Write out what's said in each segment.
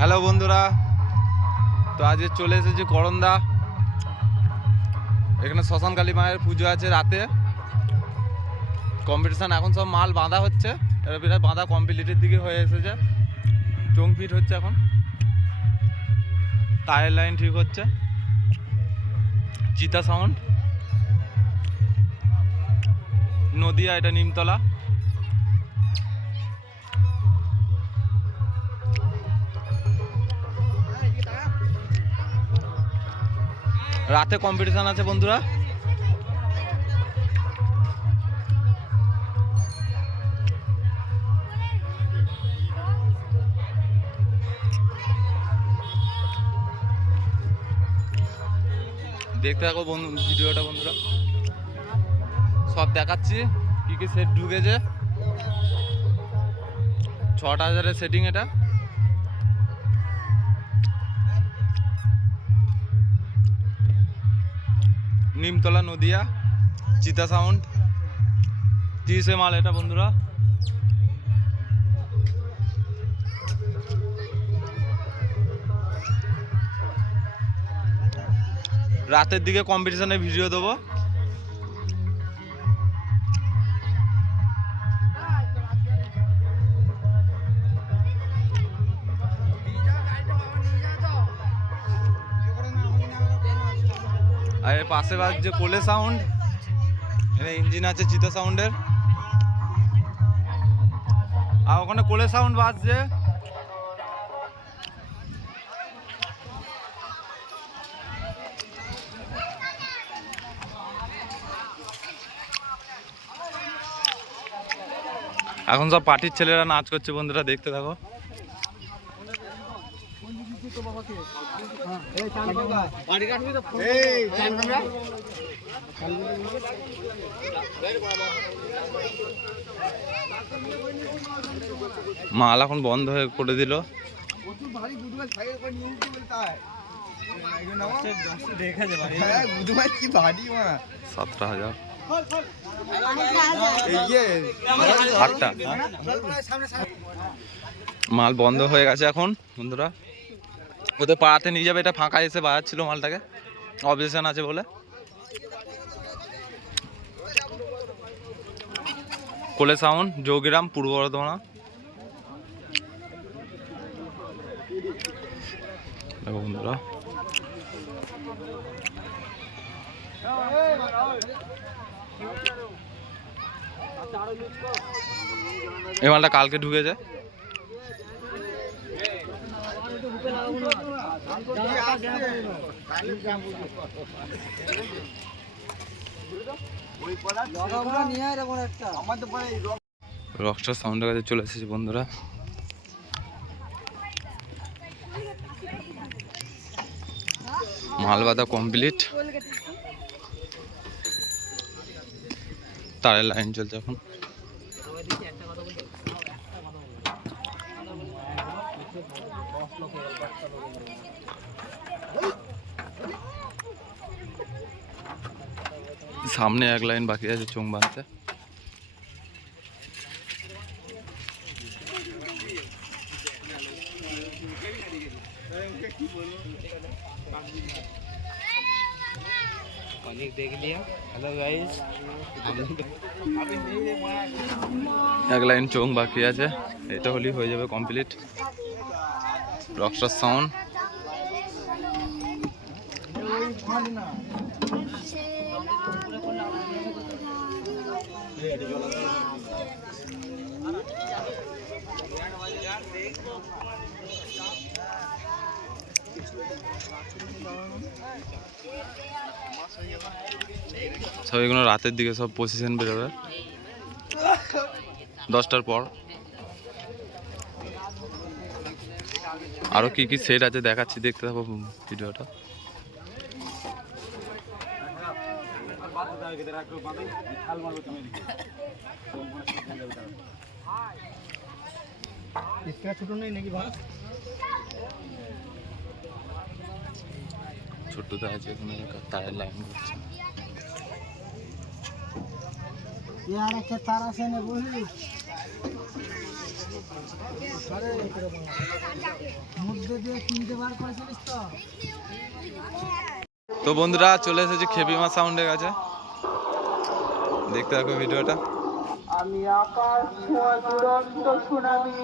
Hello বন্ধুরা, তো আজকে চলে এসেছি করন্দা। এখানে শ্মশান কালী মায়ের পুজো আছে রাতে। কম্পিটিশান এখন সব মাল বাঁধা হচ্ছে বিরাট বাঁধা কমপ্লিটের দিকে হয়ে এসেছে। চোং ফিট হচ্ছে এখন। টায়ার লাইন ঠিক হচ্ছে। চিতা সাউন্ড নদিয়া, এটা নিমতলা। রাতে কম্পিটিশন আছে বন্ধুরা। দেখতে থাকো বন্ধু, ভিডিওটা বন্ধুরা। সব দেখাচ্ছি, কি কি সেট ঢুকেছে। ছটা হাজারের সেটিং এটা। নিমতলা নদিয়া চিতা সাউন্ড তিরিশে মাল এটা বন্ধুরা। রাতের দিকে কম্পিটিশনে ভিডিও দেবো। আর এর পাশে বাজছে কোলে সাউন্ড এখানে ইঞ্জিন আছে চিতা সাউন্ডের আর ওখানে কোলে সাউন্ড বাজছে। এখন সব পার্টির ছেলেরা নাচ করছে বন্ধুরা, দেখতে থাকো। মাল এখন বন্ধ হয়ে করে দিল। সাতটা হাজার। আটটা। মাল বন্ধ হয়ে গেছে এখন, বন্ধুরা। ওদের পাড়াতে নিয়ে যাবে, এটা ফাঁকা এসে বাজাচ্ছিল মালটাকে। অবজেকশন আছে বলে। কোলে সাউন্ড যোগিরাম পূর্ব বর্ধমান। বন্ধুরা। এই মালটা কালকে ঢুকেছে। রকস্টার সাউন্ডের কাছে চলে এসেছি বন্ধুরা। মাল বাঁধা কমপ্লিট। তারের লাইন চলছে এখন। সামনে এক লাইন বাকি আছে চোং বাঁধতে। এক লাইন চোং বাকি আছে। এটা হলেই হয়ে যাবে কমপ্লিট রকস্টার সাউন্ড সব এগুলো রাতের দিকে সব পজিশন বেরোবে। দশটার পর। আরও কি কি সেট আছে দেখাচ্ছি দেখতে থাকো ভিডিওটা। ছোট্টতে আছে এখানে তারের লাইন করছে। তার আছে না বুঝলি তো বন্ধুরা চলে এসেছি খেপিমা সাউন্ডের কাছে। দেখতে থাকো ভিডিওটা। আমি আকাশ দুরন্ত সুনামি।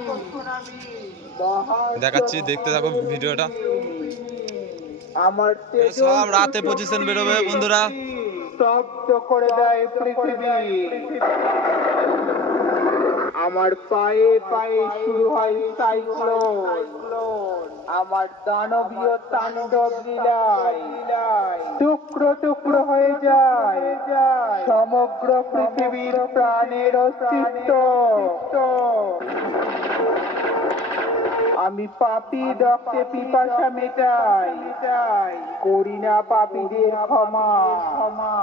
দেখাচ্ছি দেখতে থাকো ভিডিওটা। আমার সব রাতে পজিশন বেরোবে বন্ধুরা। করে দেয় পৃথিবী। আমার পায়ে পায়ে শুরু হয় সাইক্লোন। আমার দানবীয় তাণ্ডব টুকরো টুকরো হয়ে যায়। সমগ্র পৃথিবীর প্রাণের অস্তিত্ব। আমি পাপি রক্তে পিপাসা মেটাই। করি না পাপীদের ক্ষমা ক্ষমা।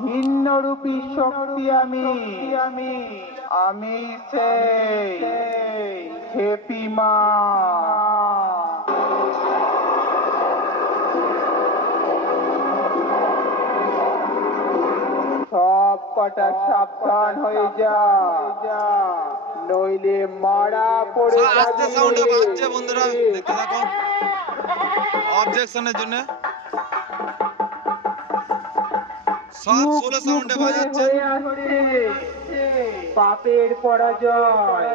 ভিন্নরূপী শক্তি আমি। আমি আমি সেই হেপি মা। সব কটা সাবধান হয়ে যা। নইলে মারা পড়ে আস্তে যাবি। বাজছে বন্ধুরা দেখতে থাকো অবজেকশনের জন্য। সব সোলো সাউন্ডে বাজাচ্ছে। পাপের পরাজয়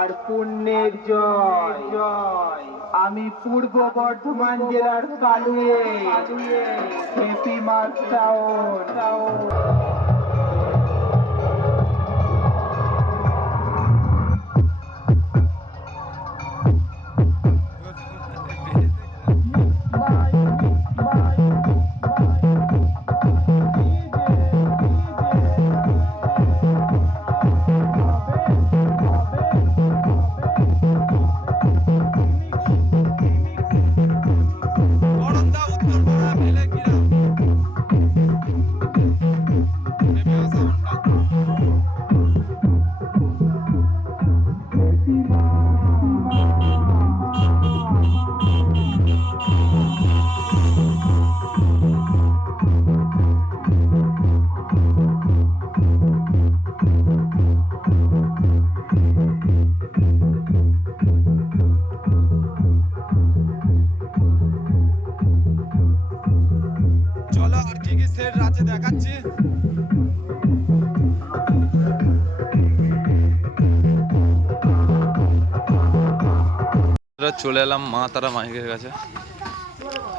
আর পুণ্যের জয়। জয় আমি পূর্ব বর্ধমান জেলার কালুয়ে। Happy mark town. চলে এলাম মা তারা মাইকের কাছে।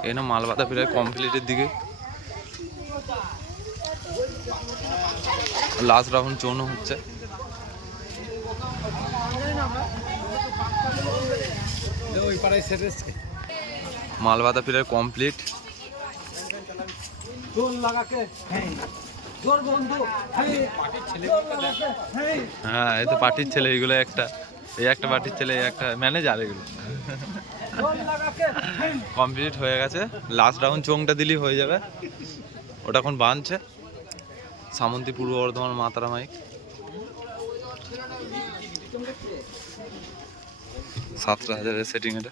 এই এখানে মালবাতা প্রায় কমপ্লিটের দিকে। লাস্ট রাউন্ড চৌনো হচ্ছে। মালবাতা প্রায় কমপ্লিট জোর লাগাকে জোর বন্ধু হ্যাঁ এই তো পার্টির ছেলে এইগুলো একটা এই একটা পার্টির ছেলে এই একটা ম্যানেজার এগুলো কমপ্লিট হয়ে গেছে। লাস্ট রাউন্ড চোংটা দিলেই হয়ে যাবে। ওটা এখন বাঁধছে। সামন্তী পূর্ব বর্ধমান মাতারা মাইক। সাতটা হাজারের সেটিং এটা।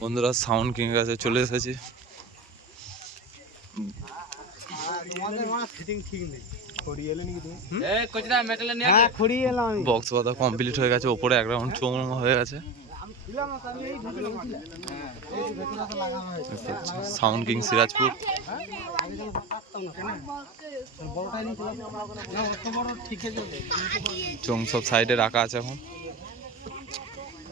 বন্ধুরা সাউন্ড কিং কাছে চলে এসেছি। বক্স বাদা কমপ্লিট হয়ে গেছে ওপরে এক রাউন্ড চোং হয়ে গেছে। Sound king Sirajpur. চোং সব সাইডে রাখা আছে এখন।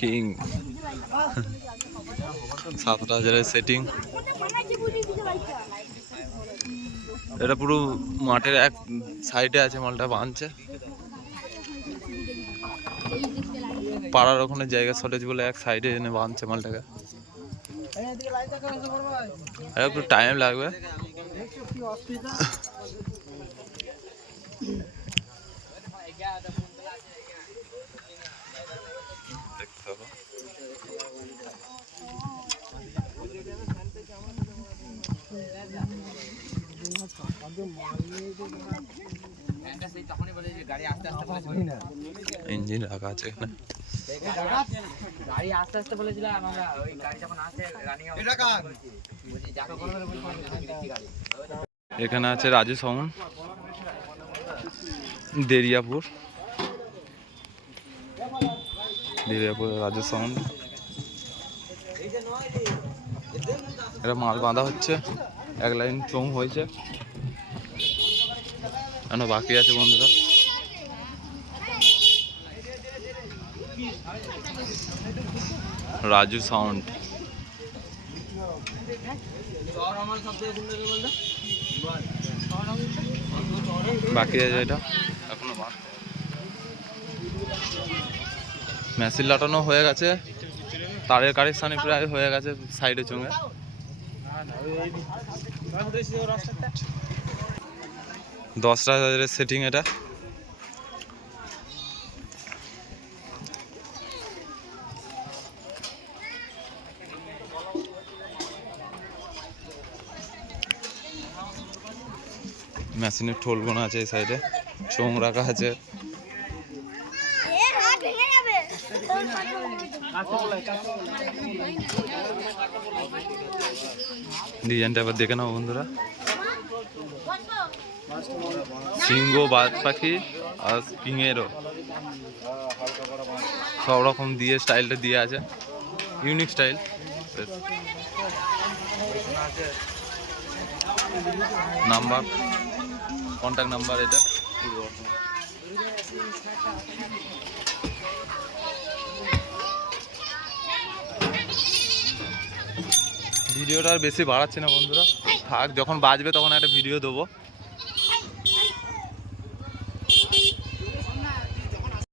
কিং। সাতটা হাজারের সেটিং এটা পুরো মাঠের এক সাইডে আছে, মালটা বাঁধছে। পাড়ার ওখানে জায়গা শর্টেজ বলে এক সাইডে এনে বাঁধছে মালটাকে। একটু টাইম লাগবে ইঞ্জিন রাখা আছে এখানে। এখানে আছে রাজু সমন দেরিয়াপুর। দেরিয়াপুর রাজু সমন এটা মাল বাঁধা হচ্ছে, এক লাইন চোং হয়েছে। এখনও বাকি আছে বন্ধুরা। রাজু সাউন্ড বাকি আছে এটা? এখনও মেশিন লাটানো হয়ে গেছে। তারের কারেকশানে প্রায় হয়ে গেছে সাইডে চোঙে দশটা হাজারের সেটিং এটা। মেশিনের ঠোল বোনা আছে এই সাইডে চোং রাখা আছে। ডিজাইনটা এবার দেখে নাও বন্ধুরা। সিংহ বাজ পাখি আর কিংয়েরও সব রকম দিয়ে, স্টাইলটা দিয়ে আছে। Unique style. Number. Contact number এটা। ভিডিওটা আর বেশি বাড়াচ্ছি না বন্ধুরা। থাক, যখন বাজবে তখন একটা ভিডিও দেবো।